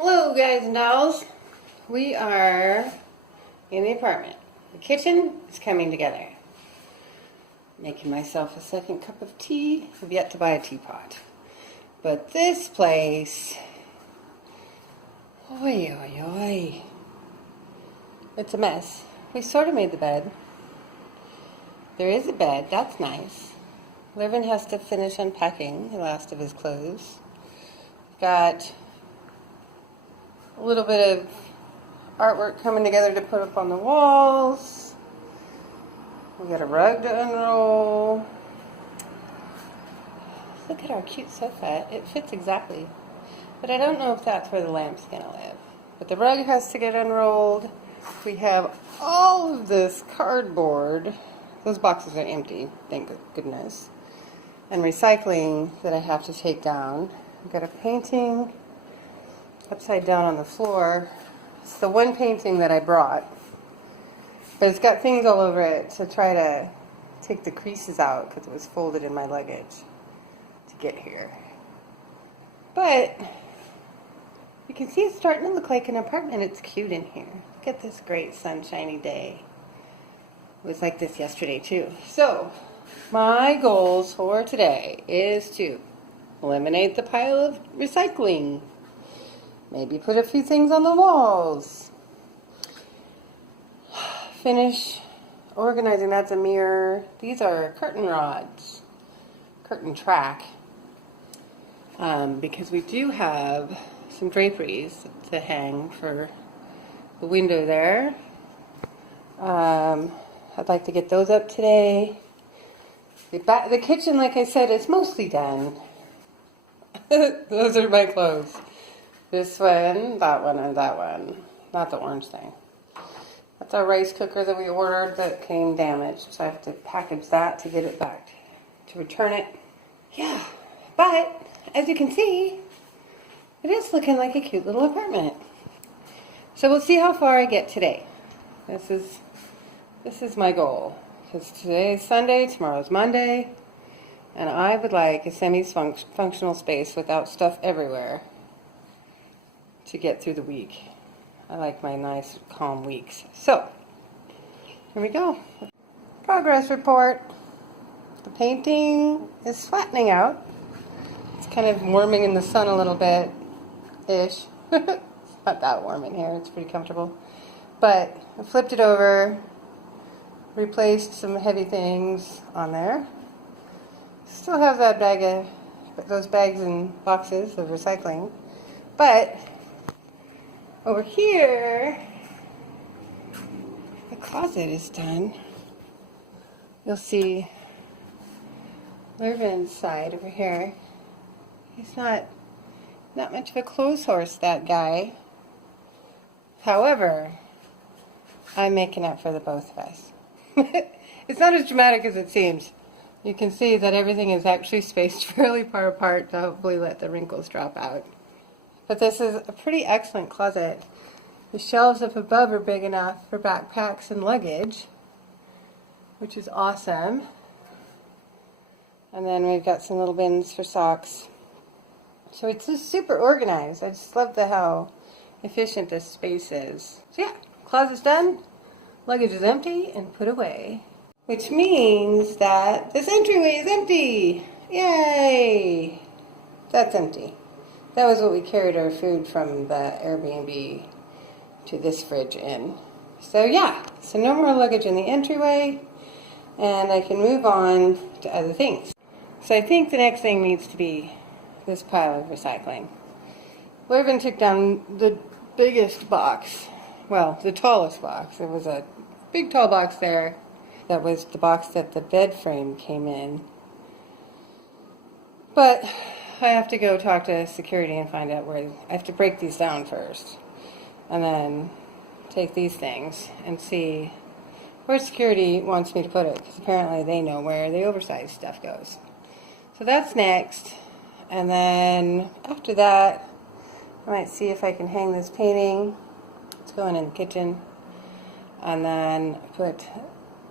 Hello guys and dolls. We are in the apartment. The kitchen is coming together. Making myself a second cup of tea. I've yet to buy a teapot. But this place, oi oi oi. It's a mess. We sort of made the bed. There is a bed, that's nice. Wren has to finish unpacking the last of his clothes. We've got a little bit of artwork coming together to put up on the walls. We got a rug to unroll. Look at our cute sofa. It fits exactly. But I don't know if that's where the lamp's going to live. But the rug has to get unrolled. We have all of this cardboard. Those boxes are empty, thank goodness. And recycling that I have to take down. We've got a painting upside down on the floor. It's the one painting that I brought, but it's got things all over it to try to take the creases out because it was folded in my luggage to get here. But you can see it's starting to look like an apartment. It's cute in here. Look at this great sunshiny day. It was like this yesterday too. So my goals for today is to eliminate the pile of recycling. Maybe put a few things on the walls. Finish organizing. That's a mirror. These are curtain rods. Curtain track. Because we do have some draperies to hang for the window there. I'd like to get those up today. The kitchen, like I said, is mostly done. Those are my clothes. This one, that one, and that one. Not the orange thing. That's our rice cooker that we ordered that came damaged. So I have to package that to get it back, to return it. Yeah, but as you can see, it is looking like a cute little apartment. So we'll see how far I get today. This is my goal. Because today is Sunday, tomorrow's Monday, and I would like a semi-functional space without stuff everywhere to get through the week. I like my nice, calm weeks. So, here we go. Progress report. The painting is flattening out. It's kind of warming in the sun a little bit-ish. It's not that warm in here. It's pretty comfortable. But I flipped it over, replaced some heavy things on there. Still have that those bags and boxes of recycling. But over here, the closet is done. You'll see Wren's side over here. He's not much of a clothes horse, that guy. However, I'm making up for the both of us. It's not as dramatic as it seems. You can see that everything is actually spaced fairly far apart to hopefully let the wrinkles drop out. But this is a pretty excellent closet. The shelves up above are big enough for backpacks and luggage, which is awesome. And then we've got some little bins for socks. So it's just super organized. I just love how efficient this space is. So yeah, closet's done. Luggage is empty and put away. Which means that this entryway is empty. Yay! That's empty. That was what we carried our food from the Airbnb to this fridge in. So yeah, so no more luggage in the entryway, and I can move on to other things. So I think the next thing needs to be this pile of recycling. Wren took down the biggest box, well, the tallest box. There was a big tall box there. That was the box that the bed frame came in. But I have to go talk to security and find out where. I have to break these down first. And then take these things and see where security wants me to put it. Because apparently they know where the oversized stuff goes. So that's next. And then after that, I might see if I can hang this painting. It's going in the kitchen. And then put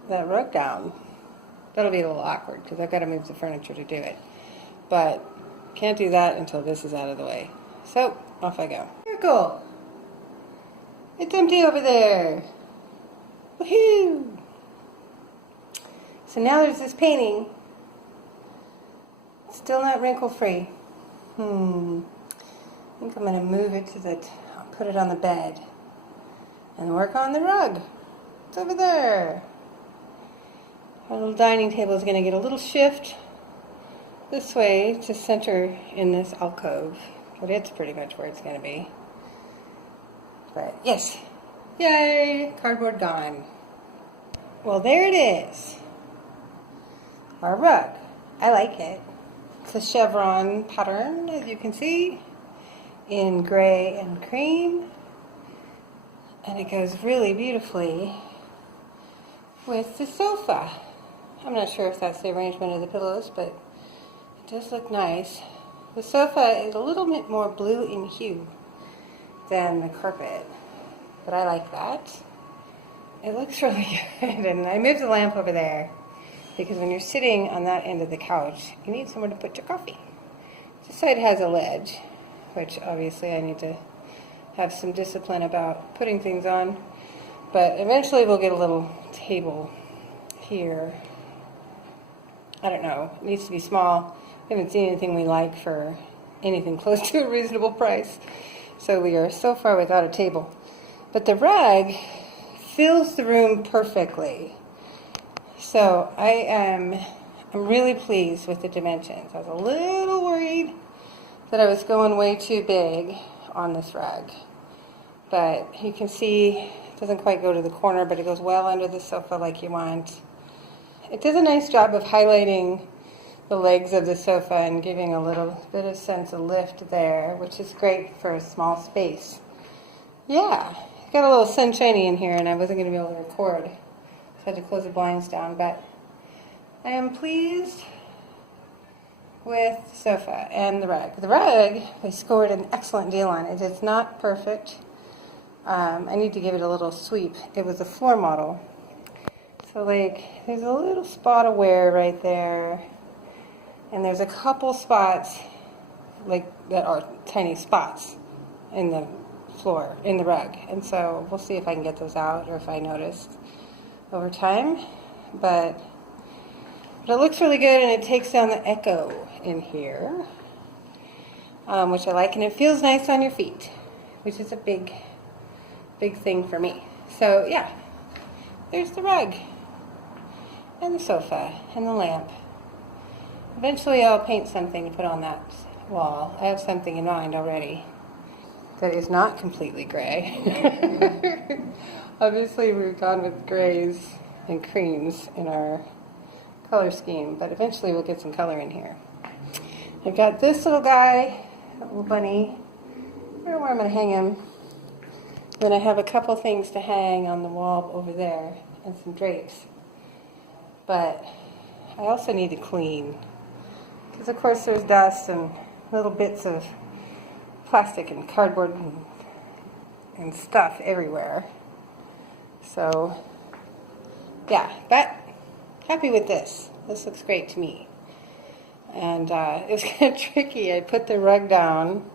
that rug down. That'll be a little awkward because I've got to move the furniture to do it. But can't do that until this is out of the way. So off I go. miracle! It's empty over there. Woohoo! So now there's this painting. Still not wrinkle-free. I think I'm going to move it to I'll put it on the bed and work on the rug. It's over there. Our little dining table is going to get a little shift this way to center in this alcove. But it's pretty much where it's going to be. But yes. Yay! Cardboard gone. Well, there it is. Our rug. I like it. It's a chevron pattern, as you can see, in gray and cream. And it goes really beautifully with the sofa. I'm not sure if that's the arrangement of the pillows, but it does look nice. The sofa is a little bit more blue in hue than the carpet, but I like that. It looks really good, and I moved the lamp over there because when you're sitting on that end of the couch, you need somewhere to put your coffee. This side has a ledge, which obviously I need to have some discipline about putting things on, but eventually we'll get a little table here. I don't know, it needs to be small. We haven't seen anything we like for anything close to a reasonable price, so we are so far without a table. But the rug fills the room perfectly. So I'm really pleased with the dimensions. I was a little worried that I was going way too big on this rug. But you can see it doesn't quite go to the corner, but it goes well under the sofa like you want. It does a nice job of highlighting the legs of the sofa and giving a little bit of sense of lift there, which is great for a small space. Yeah, it got a little sunshiny in here and I wasn't going to be able to record. So I had to close the blinds down, but I am pleased with the sofa and the rug. The rug, I scored an excellent deal on it. It's not perfect. I need to give it a little sweep. It was a floor model. So there's a little spot of wear right there. And there's a couple spots that are tiny spots in the floor, in the rug. And so we'll see if I can get those out or if I noticed over time. But it looks really good and it takes down the echo in here, which I like. And it feels nice on your feet, which is a big thing for me. So yeah, there's the rug and the sofa and the lamp. Eventually I'll paint something to put on that wall. I have something in mind already that is not completely gray. Obviously we've gone with grays and creams in our color scheme, but eventually we'll get some color in here. I've got this little guy, that little bunny. I don't know where I'm going to hang him. Then I have a couple things to hang on the wall over there and some drapes. But I also need to clean. Because of course there's dust and little bits of plastic and cardboard and stuff everywhere. So yeah, but happy with this. This looks great to me. And it was kind of tricky. I put the rug down,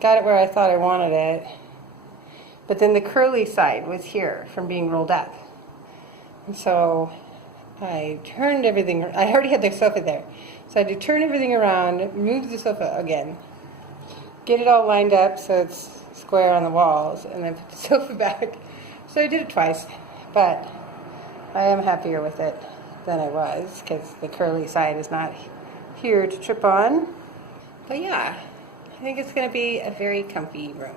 got it where I thought I wanted it, but then the curly side was here from being rolled up. And so I turned everything, I already had the sofa there. So I had to turn everything around, move the sofa again, get it all lined up so it's square on the walls, and then put the sofa back. So I did it twice, but I am happier with it than I was because the curly side is not here to trip on. But yeah, I think it's going to be a very comfy room.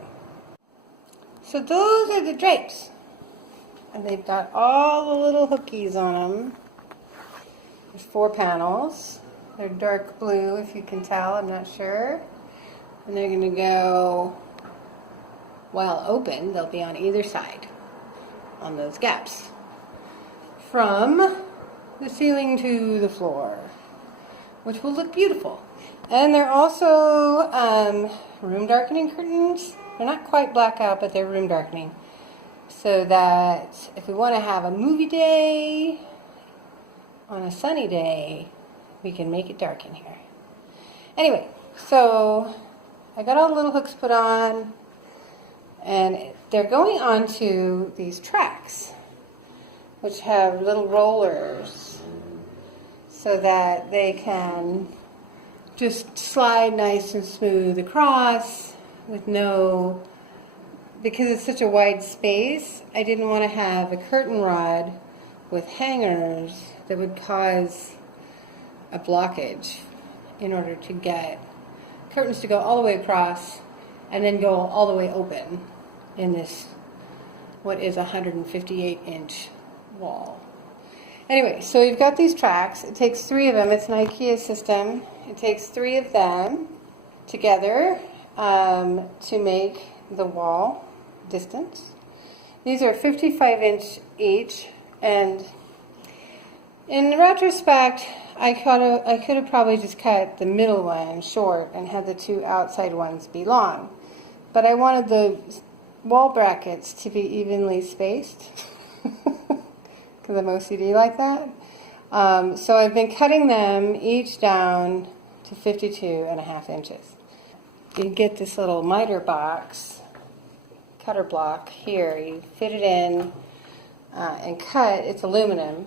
So those are the drapes. And they've got all the little hookies on them. There's 4 panels. They're dark blue, if you can tell, I'm not sure. And they're going to go, while open, they'll be on either side, on those gaps, from the ceiling to the floor, which will look beautiful. And they're also room darkening curtains. They're not quite blackout, but they're room darkening. So that if we want to have a movie day on a sunny day, we can make it dark in here. Anyway, so I got all the little hooks put on. And they're going onto these tracks, which have little rollers so that they can just slide nice and smooth across with no, because it's such a wide space, I didn't want to have a curtain rod with hangers that would cause a blockage in order to get curtains to go all the way across and then go all the way open in this, what is a 158-inch wall. Anyway, so you've got these tracks. It takes 3 of them. It's an IKEA system. It takes 3 of them together to make the wall distance. These are 55-inch each, and in retrospect, I could have probably just cut the middle one short and had the 2 outside ones be long. But I wanted the wall brackets to be evenly spaced because I'm OCD like that. So I've been cutting them each down to 52.5 inches. You get this little miter box, cutter block here. You fit it in and cut. It's aluminum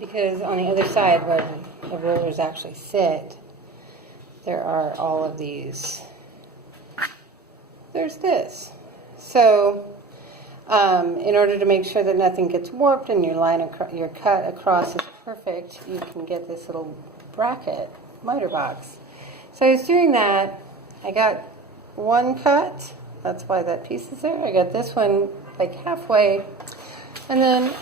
because on the other side where the rollers actually sit, there are all of these. There's this. So in order to make sure that nothing gets warped and your cut across is perfect, you can get this little bracket miter box. So I was doing that. I got one cut. That's why that piece is there. I got this one like halfway, and then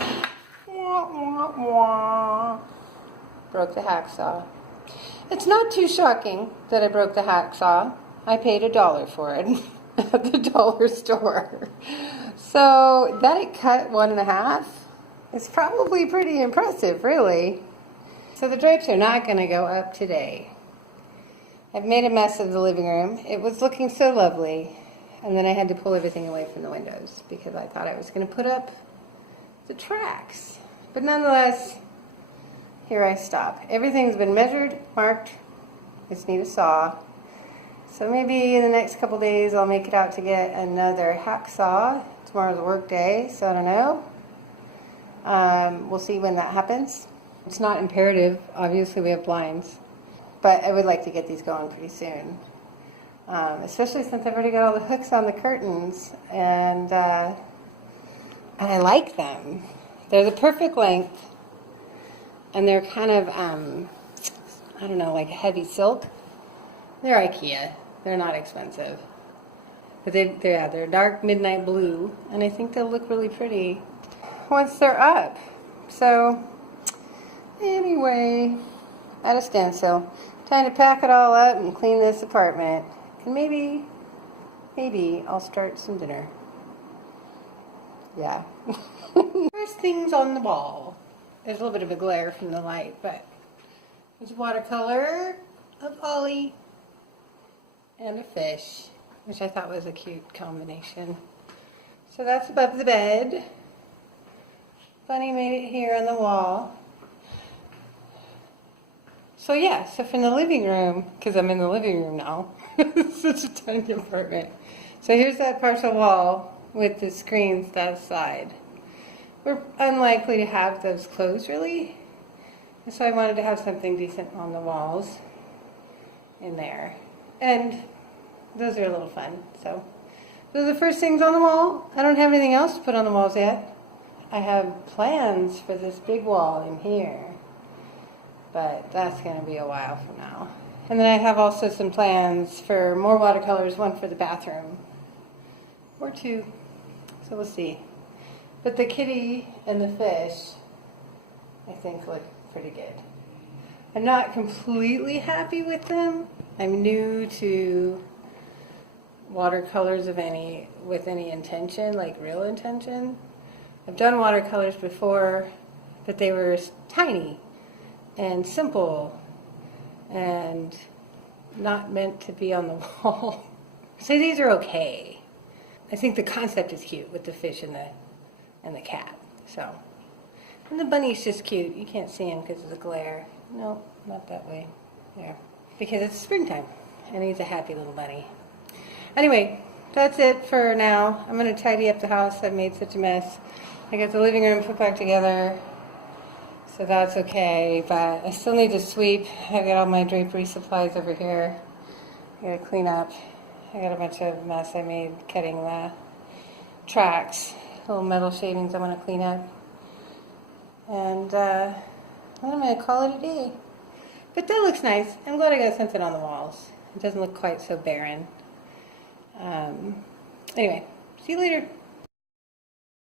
broke the hacksaw. It's not too shocking that I broke the hacksaw. I paid $1 for it at the dollar store. So that it cut 1.5 is probably pretty impressive, really. So the drapes are not going to go up today. I've made a mess of the living room. It was looking so lovely. And then I had to pull everything away from the windows because I thought I was going to put up the tracks. But nonetheless, here I stop. Everything's been measured, marked. I just need a saw. So maybe in the next couple days I'll make it out to get another hacksaw. Tomorrow's a work day, so I don't know. We'll see when that happens. It's not imperative. Obviously we have blinds. But I would like to get these going pretty soon. Especially since I've already got all the hooks on the curtains. And I like them. They're the perfect length. And they're kind of, I don't know, like heavy silk. They're IKEA. They're not expensive. But they're dark midnight blue. And I think they'll look really pretty once they're up. So, anyway, at a standstill. Time to pack it all up and clean this apartment. And maybe I'll start some dinner. Yeah. First things on the wall. There's a little bit of a glare from the light, but there's watercolor of Ollie and a fish, which I thought was a cute combination. So that's above the bed. Bunny made it here on the wall. So yeah, so from the living room, because I'm in the living room now, it's such a tiny apartment. So here's that partial wall with the screens that side. We're unlikely to have those closed really, and so I wanted to have something decent on the walls in there. And those are a little fun. So those are the first things on the wall. I don't have anything else to put on the walls yet. I have plans for this big wall in here, but that's going to be a while from now. And then I have also some plans for more watercolors, one for the bathroom, or 2, so we'll see. But the kitty and the fish, I think, look pretty good. I'm not completely happy with them. I'm new to watercolors with any intention, like real intention. I've done watercolors before, but they were tiny and simple and not meant to be on the wall. So these are okay. I think the concept is cute with the fish and the cat. So, and the bunny's just cute. You can't see him because of the glare. No, not that way. There, because it's springtime and he's a happy little bunny. Anyway, that's it for now. I'm going to tidy up the house. I've made such a mess. I got the living room put back together, so that's okay. But I still need to sweep. I got all my drapery supplies over here. I got to clean up. I got a bunch of mess I made cutting the tracks, little metal shavings I want to clean up. And then I'm going to call it a day. But that looks nice. I'm glad I got something on the walls. It doesn't look quite so barren. Anyway, see you later.